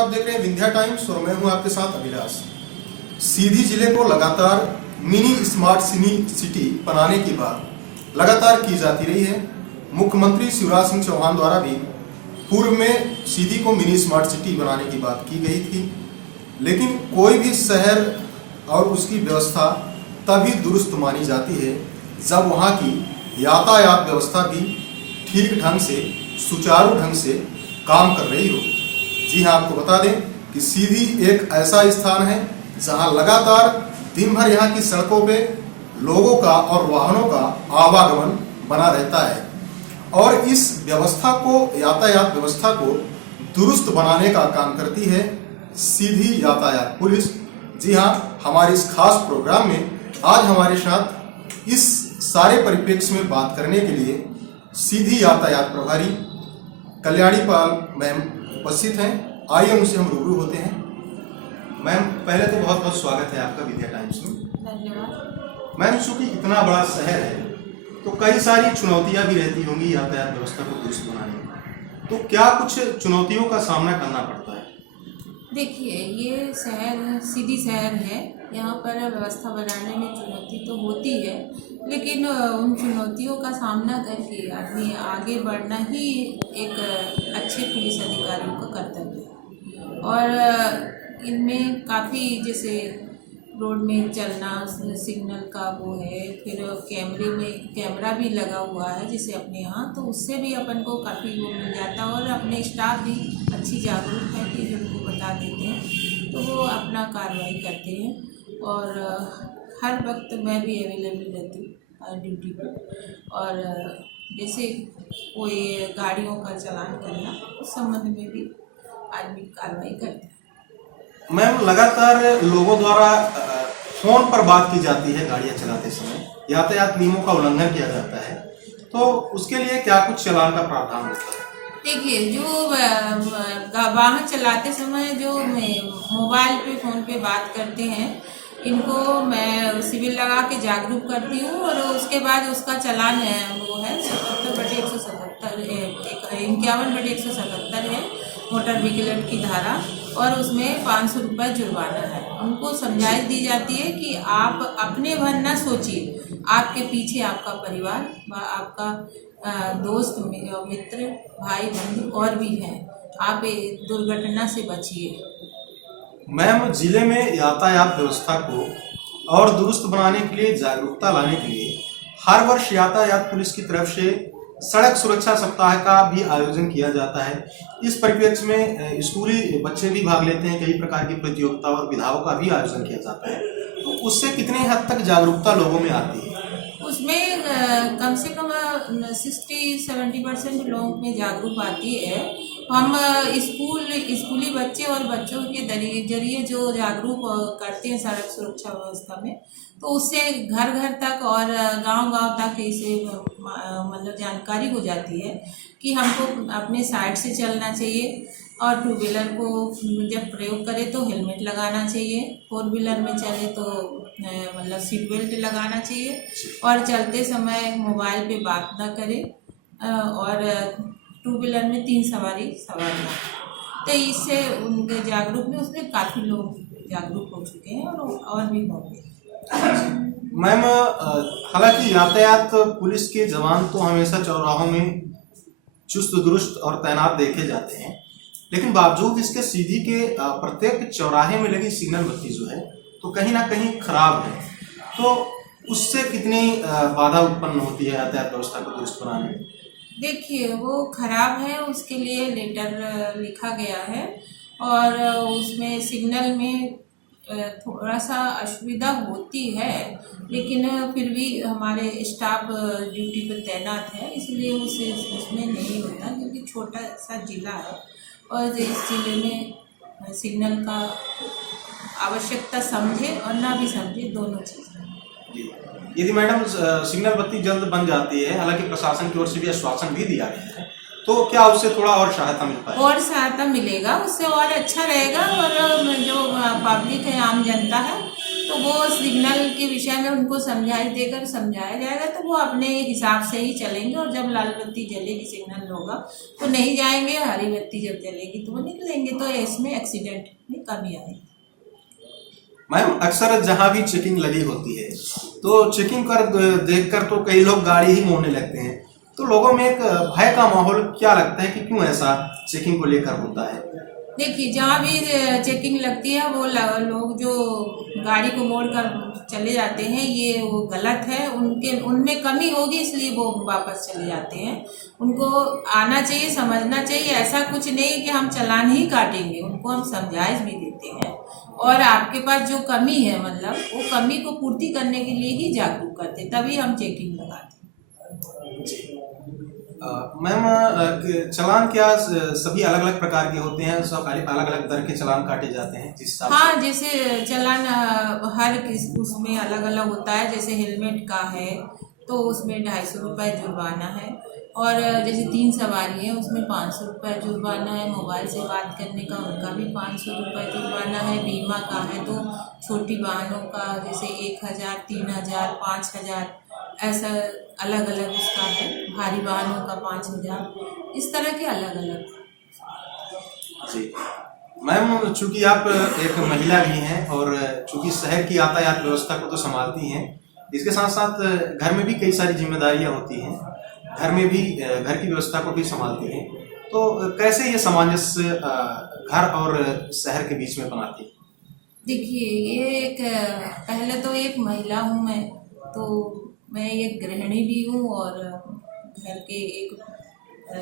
आप देख रहे हैं विंध्या टाइम्स और मैं हूं आपके साथ अभिलाष। सीधी जिले को लगातार मिनी स्मार्ट सिटी बनाने की बात लगातार की जाती रही है। मुख्यमंत्री शिवराज सिंह चौहान द्वारा भी पूर्व में सीधी को मिनी स्मार्ट सिटी बनाने की बात की गई थी, लेकिन कोई भी शहर और उसकी व्यवस्था तभी दुरुस्त मानी जाती है जब वहाँ की यातायात व्यवस्था भी ठीक ढंग से, सुचारू ढंग से काम कर रही हो। जी हाँ, आपको बता दें कि सीधी एक ऐसा स्थान है जहाँ लगातार दिन भर यहाँ की सड़कों पे लोगों का और वाहनों का आवागमन बना रहता है और इस व्यवस्था को, यातायात व्यवस्था को दुरुस्त बनाने का काम करती है सीधी यातायात पुलिस। जी हाँ, हमारे इस खास प्रोग्राम में आज हमारे साथ इस सारे परिप्रेक्ष्य में बात करने के लिए सीधी यातायात प्रभारी कल्याणी पाल मैम उपस्थित हैं। आइए उनसे हम रूबरू होते हैं। मैम, पहले तो बहुत बहुत स्वागत है आपका विंध्या टाइम्स में। धन्यवाद। मैम, चूंकि इतना बड़ा शहर है तो कई सारी चुनौतियां भी रहती होंगी यातायात व्यवस्था को दुरुस्त बनाने में, तो क्या कुछ चुनौतियों का सामना करना पड़ता है? देखिए, ये शहर सीधी शहर है, यहाँ पर व्यवस्था बनाने में चुनौती तो होती है, लेकिन उन चुनौतियों का सामना करके आदमी आगे बढ़ना ही एक अच्छे पुलिस अधिकारियों का कर्तव्य है। और इनमें काफ़ी, जैसे रोड में चलना, सिग्नल का वो है, फिर कैमरा भी लगा हुआ है जैसे अपने यहाँ, तो उससे भी अपन को काफ़ी वो मिल जाता है और अपने स्टाफ भी अच्छी जागरूक है कि उनको बता देते हैं तो वो अपना कार्रवाई करते हैं। और हर वक्त मैं भी अवेलेबल रहती हूँ ड्यूटी पर। और जैसे कोई गाड़ियों का चालान करना, उस संबंध में भी आदमी कार्रवाई करते हैं। मैम, लगातार लोगों द्वारा फोन पर बात की जाती है गाड़ियां चलाते समय, यातायात नियमों का उल्लंघन किया जाता है, तो उसके लिए क्या कुछ चालान का प्रावधान होता है? देखिए, जो वाहन चलाते समय जो मोबाइल पे फ़ोन पे बात करते हैं, इनको मैं सिविल लगा के जागरूक करती हूँ और उसके बाद उसका चालान वो है 51/177 है मोटर व्हीकल एक्ट की धारा, और उसमें 500 रुपये जुर्माना है। उनको समझाइश दी जाती है कि आप अपने भर न सोचिए, आपके पीछे आपका परिवार, आपका दोस्त, मित्र, भाई बंधु और भी हैं, आप दुर्घटना से बचिए। मैम, जिले में यातायात व्यवस्था को और दुरुस्त बनाने के लिए, जागरूकता लाने के लिए हर वर्ष यातायात पुलिस की तरफ से सड़क सुरक्षा सप्ताह का भी आयोजन किया जाता है। इस परिप्रेक्ष्य में स्कूली बच्चे भी भाग लेते हैं, कई प्रकार की प्रतियोगिता और विधाओं का भी आयोजन किया जाता है, तो उससे कितनी हद तक जागरूकता लोगों में आती है? उसमें कम से कम 60-70% लोगों में जागरूक आती है। हम स्कूली बच्चे और बच्चों के जरिए जो जागरूक करते हैं सड़क सुरक्षा व्यवस्था में, तो उससे घर घर तक और गांव-गांव तक इसे मतलब जानकारी हो जाती है कि हमको अपने साइड से चलना चाहिए और टू व्हीलर को जब प्रयोग करें तो हेलमेट लगाना चाहिए, फोर व्हीलर में चले तो मतलब सीट बेल्ट लगाना चाहिए, और चलते समय मोबाइल पे बात ना करें, और टू व्हीलर में 3 सवारी सवार ना। तो इससे उनके जागरूक में उसमें काफ़ी लोग जागरूक हो चुके हैं और भी होंगे। मैम, हालांकि यातायात पुलिस के जवान तो हमेशा चौराहों में चुस्त दुरुस्त और तैनात देखे जाते हैं, लेकिन बावजूद इसके सीधी के प्रत्येक चौराहे में लगी सिग्नल बत्ती जो है तो कहीं ना कहीं खराब है, तो उससे कितनी बाधा उत्पन्न होती है यातायात व्यवस्था को दुरुस्त बनाने में? देखिए, वो खराब है, उसके लिए लेटर लिखा गया है और उसमें सिग्नल में थोड़ा सा असुविधा होती है, लेकिन फिर भी हमारे स्टाफ ड्यूटी पर तैनात है, इसलिए उसमें नहीं होता, क्योंकि छोटा सा जिला है और इस जिले में सिग्नल का आवश्यकता समझे और ना भी समझे, दोनों चीज़ें। यदि मैडम सिग्नल बत्ती जल्द बन जाती है, हालांकि प्रशासन की ओर से भी आश्वासन भी दिया गया है, तो क्या उससे थोड़ा और सहायता मिल पाएगी? और सहायता मिलेगा, उससे और अच्छा रहेगा, और जो पब्लिक है, आम जनता है, तो वो सिग्नल के विषय में उनको समझाया जाएगा, तो वो अपने हिसाब से ही चलेंगे। और जब लाल बत्ती जलेगी, सिग्नल होगा, तो नहीं जाएंगे। हरी बत्ती जब जलेगी तो वो निकलेंगे। तो इसमें एक्सीडेंट में कमी आएगी। मैम, अक्सर जहाँ भी चेकिंग लगी होती है तो चेकिंग कर देखकर तो कई लोग गाड़ी ही मोड़ने लगते हैं। तो लोगों में एक भय का माहौल क्या लगता है कि क्यों ऐसा चेकिंग को लेकर होता है? देखिए, जहाँ भी चेकिंग लगती है, वो लोग जो गाड़ी को मोड़ कर चले जाते हैं, ये वो गलत है। उनमें कमी होगी, इसलिए वो वापस चले जाते हैं। उनको आना चाहिए, समझना चाहिए। ऐसा कुछ नहीं कि हम चालान ही काटेंगे, उनको हम समझाइश भी देते हैं। और आपके पास जो कमी है, मतलब वो कमी को पूर्ति करने के लिए ही जागरूक करते, तभी हम चेकिंग लगाते हैं। मैम, चालान क्या सभी अलग अलग प्रकार के होते हैं? सब अलग अलग तरह के चालान काटे जाते हैं जिस हिसाब से? हाँ, जैसे चालान हर उसमें अलग अलग होता है। जैसे हेलमेट का है तो उसमें 250 रुपये जुर्माना है। और जैसे 3 सवारी है, उसमें 500 रुपये जुर्माना है। मोबाइल से बात करने का, उनका भी 500 रुपये जुर्माना है। बीमा का है तो छोटी वाहनों का जैसे 1000, 3000, 5000, ऐसा अलग अलग उसका है। भारी वाहनों का 5000, इस तरह के अलग अलग। जी मैम, चूंकि आप एक महिला भी हैं और चूंकि शहर की यातायात व्यवस्था को तो संभालती हैं, इसके साथ साथ घर में भी कई सारी जिम्मेदारियां होती हैं। घर में भी घर की व्यवस्था को भी संभालती हैं। तो कैसे ये सामंजस्य घर और शहर के बीच में बनाती है? देखिए, ये एक पहले तो एक महिला हूँ मैं, तो मैं एक गृहिणी भी हूँ। और घर के एक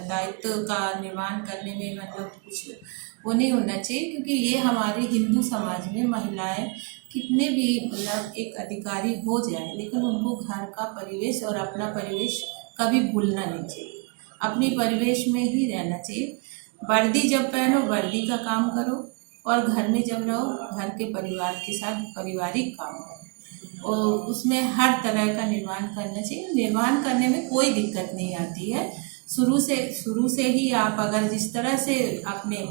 दायित्व का निर्वहन करने में मतलब कुछ वो नहीं होना चाहिए, क्योंकि ये हमारे हिंदू समाज में महिलाएं कितने भी मतलब एक अधिकारी हो जाए, लेकिन उनको घर का परिवेश और अपना परिवेश कभी भूलना नहीं चाहिए। अपनी परिवेश में ही रहना चाहिए। वर्दी जब पहनो, वर्दी का काम करो। और घर में जब रहो, घर के परिवार के साथ पारिवारिक काम करो। और उसमें हर तरह का निर्वहन करना चाहिए। निर्वहन करने में कोई दिक्कत नहीं आती है। शुरू से ही आप अगर जिस तरह से अपने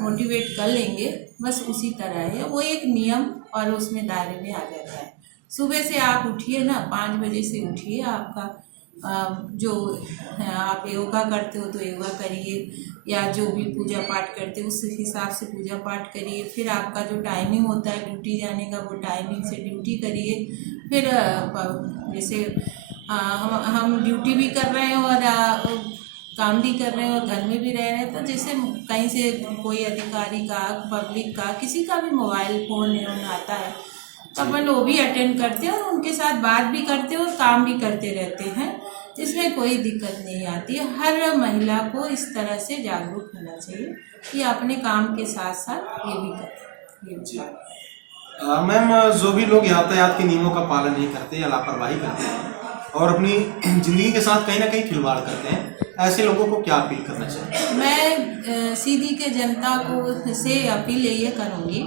मोटिवेट कर लेंगे, बस उसी तरह है वो। एक नियम और उसमें दायरे में आ जाता है। सुबह से आप उठिए ना, 5 बजे से उठिए। आपका जो आप योगा करते हो तो योगा करिए, या जो भी पूजा पाठ करते हो उस हिसाब से पूजा पाठ करिए। फिर आपका जो टाइमिंग होता है ड्यूटी जाने का, वो टाइमिंग से ड्यूटी करिए। फिर जैसे हम ड्यूटी भी कर रहे हैं और काम भी कर रहे हैं और घर में भी रह रहे हैं, तो जैसे कहीं से कोई अधिकारी का, पब्लिक का, किसी का भी मोबाइल फ़ोन आता है, तो अपन वो भी अटेंड करते हैं और उनके साथ बात भी करते हैं और काम भी करते रहते हैं। इसमें कोई दिक्कत नहीं आती है। हर महिला को इस तरह से जागरूक होना चाहिए कि अपने काम के साथ साथ ये भी करें। ये भी मैम, जो भी लोग यातायात के नियमों का पालन नहीं करते या लापरवाही करते हैं और अपनी जिंदगी के साथ कहीं ना कहीं खिलवाड़ करते हैं, ऐसे लोगों को क्या अपील करना चाहिए? मैं सीधी के जनता को से अपील ये करूँगी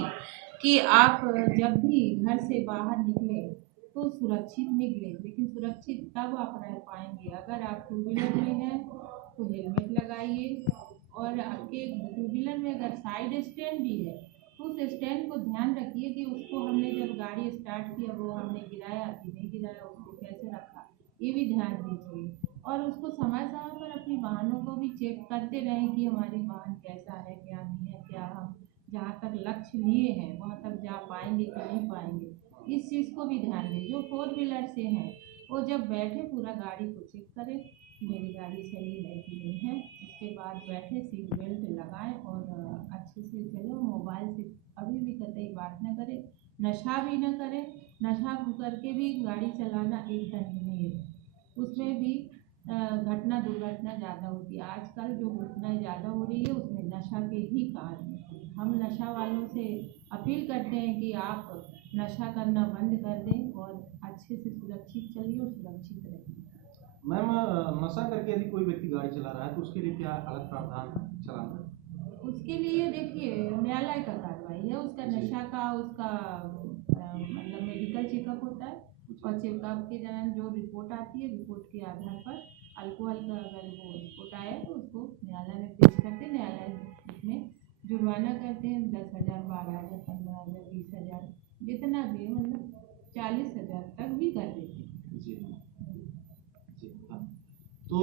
कि आप जब भी घर से बाहर निकले तो सुरक्षित निकले। लेकिन सुरक्षित तब आप रह पाएंगे अगर आप 2 व्हीलर में हैं तो हेलमेट लगाइए। और आपके 2 व्हीलर में अगर साइड स्टैंड भी है तो उस स्टैंड को ध्यान रखिए कि उसको हमने जब गाड़ी स्टार्ट किया वो हमने गिराया कि नहीं गिराया, उसको कैसे रखा, ये भी ध्यान दीजिए। और उसको समय समय पर अपनी वाहनों को भी चेक करते रहें कि हमारी वाहन कैसा है, क्या नहीं है, क्या हम जहाँ तक लक्ष्य लिए हैं वहाँ तक जा पाएंगे कि नहीं पाएंगे, इस चीज़ को भी ध्यान दें। जो 4 व्हीलर से हैं वो जब बैठे पूरा गाड़ी को चेक करें कि मेरी गाड़ी सही है कि नहीं है। उसके बाद बैठे, सीट बेल्ट लगाएं और अच्छे से चले। मोबाइल से अभी भी कतई बात न करें, नशा भी न करें। नशा करके भी गाड़ी चलाना एक दंडनीय है, उसमें भी घटना दुर्घटना ज़्यादा होती है। आजकल जो घटनाएं ज़्यादा हो रही है उसमें नशा के ही कारण है। हम नशा वालों से अपील करते हैं कि आप नशा करना बंद कर दें और अच्छे से सुरक्षित चलिए और सुरक्षित रहिए। मैम, नशा करके यदि कोई व्यक्ति गाड़ी चला रहा है तो उसके लिए क्या अलग प्रावधान है चलाना? उसके लिए देखिए न्यायालय का कार्रवाई है। उसका नशा का उसका मतलब मेडिकल चेकअप होता है और चेकअप के दौरान जो रिपोर्ट आती है, रिपोर्ट के आधार पर अल्कोहल का अगर वो रिपोर्ट आया तो उसको न्यायालय में पेश करते हैं। न्यायालय उसमें जुर्माना करते हैं 10,000, 12,000, 15,000, 20,000, जितना भी मतलब 40,000 तक भी कर देते हैं। जी जी हाँ। तो